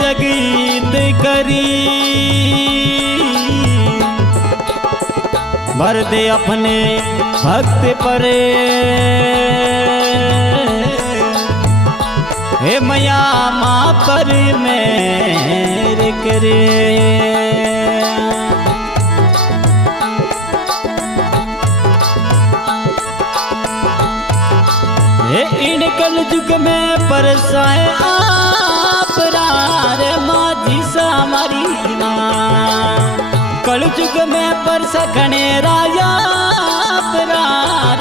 जगीत करी भर दे अपने भक्त परे हे मैया माँ पर मेरे करे हे इन कल युग में परसाए आप रे माझी सा मारी माँ कल युग में परसा घने राया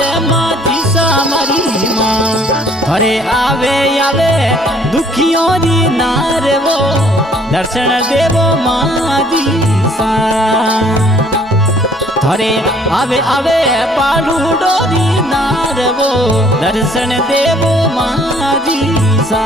रे माझी सा मारी माँ अरे आवे आवे दुखियों री नार वो दर्शन देवो माझी सा थरे आवे आवे पालू डोरी नार वो दर्शन देवो माझी सा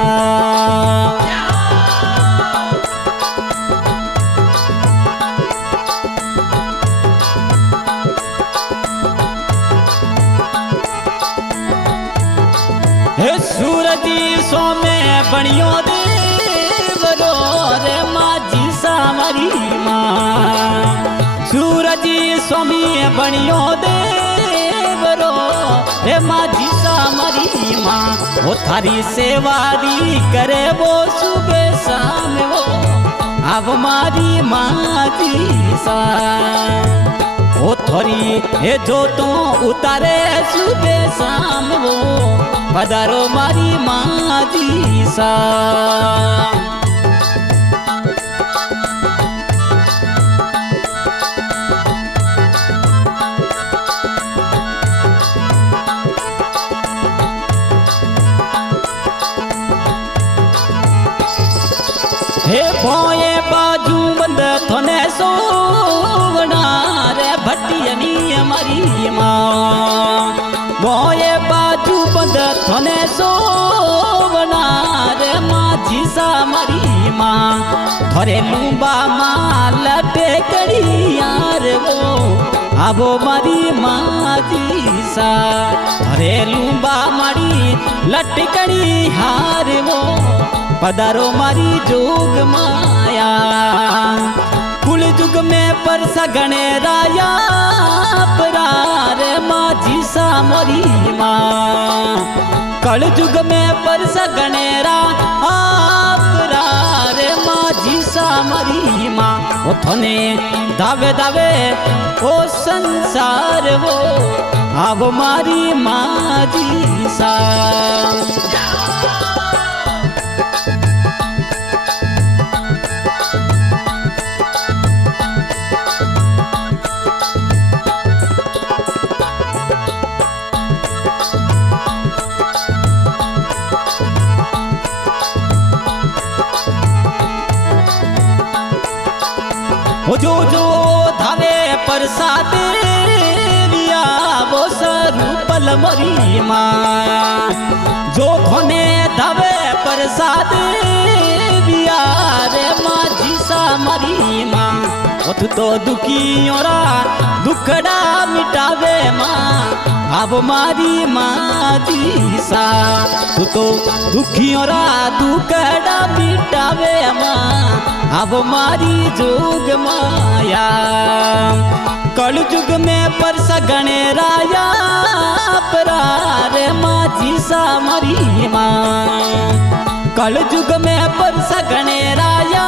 हे सूरजी सोमे बनियो देवरो रे माझी सा मारी माँ सूरजी स्वामी बनियो देवरो हे माझी सा मारी माँ वो थारी सेवारी करे वो सुबह शाम वो अब मारी माझी सा वो थोड़ी हे जो तो उतारे सुबह शाम वो पधारो मारी माझी सा हे भोए बाजू बंद थोने सोवना रे भटियनी हमारी माँ भोए बाजू बंद थोने सोवना रे माझी सा मारी माँ थोरे लूबा माँ लटे कड़ी यार वो आबो मारी माझी सा थोरे लूबा मारी लटकड़ी हार वो पधारो मारी जोग माया कुल युग में पर सगणे राया रे माझी सा मोरी माँ कल युग में पर सगणे रे माझी सा मोरी माँ वो थोने दावे दावे ओ संसार वो अब मारी माझी सा जो जो धावे प्रसाद लिया वो स्वरूपल मोरी माँ जो खोने धावे प्रसाद लिया रे माझी सा मारी माँ उठ तो दुखियोरा दुखड़ा मिटावे माँ अब मारी माझी सा तू तो दुखियोरा दुखड़ा मिटावे माँ अब मारी जोग माया कल युग में पर सगणे राया रे माझी सा मारी माँ कल युग में पर सगणे राया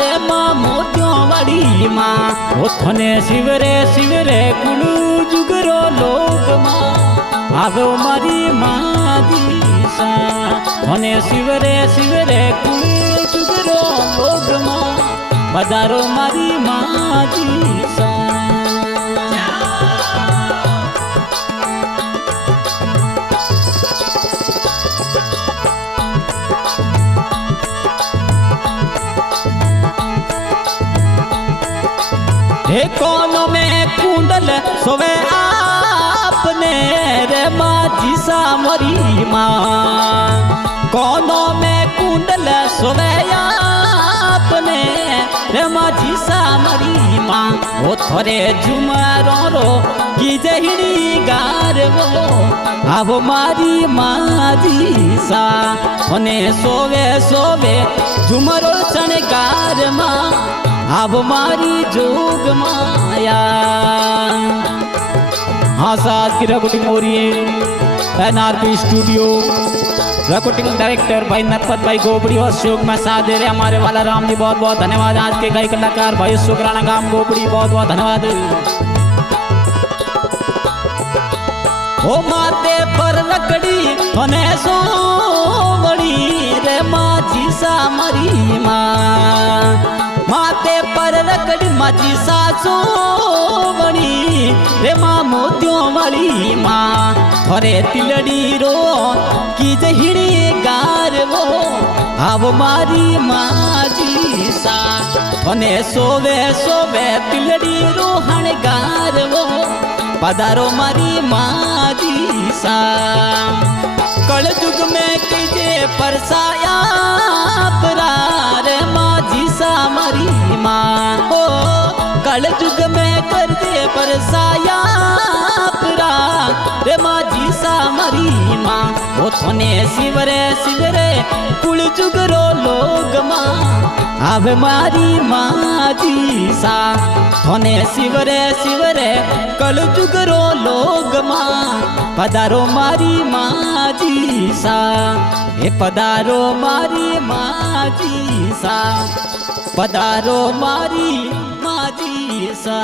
रे माँ मोतियों वाली माँ वो थने शिवरे शिवरे कुलू जुगरो लोग माँ अब मारी माझी सा थने शिवरे शिवरे कुलू जुगरो लोग माँ पधारो मारी माझी सा हे कोनों में कुंडल सोवे आपने रे माझी सा मोरी माँ कोनों में कुंडल सोवे आपने रे माझी सा मोरी माँ वो थोरे झुमरो रो की जहिड़ी गारवो आवो मारी माजी सा थने सोवे सोवे झुमरो शणगार मां आवो मारी जोग माया। हाँ साथ की रिकॉर्डिंग हो रही है एनआरपी स्टूडियो। रिकॉर्डिंग डायरेक्टर भाई नरपत भाई गोपड़ी और शोक में साथ दे रहे हमारे वाला राम जी, बहुत बहुत धन्यवाद। आज के गायक कलाकार भाई शुक्राना गांव गोपड़ी, बहुत बहुत धन्यवाद। ओ माते पर रकड़ी थने सोवड़ी रे माझी सा मरी मां, माते पर रकड़ी माझी सा सोवड़ी रे मां मोतियों वाली मां थोरे तिलड़ी रो की जहिड़ी गारवो आवो मारी माझी सा थने सोवे सोवे तिलड़ी रोहण गारवो पधारो मारी माझी सा। कल युग में कीजे परसाया परार माझी सा मारी मां, ओ कल युग में कर दे परसाया रे माझी सा मरी मां वो थोने शिवरे शिवरे कुल जुगरो लोग मां आवे मारी माझी सा थोने शिवरे शिवरे कल जुगरो लोग मां पधारो मारी माझी सा हे पधारो मारी माझी सा पधारो मारी माझी सा।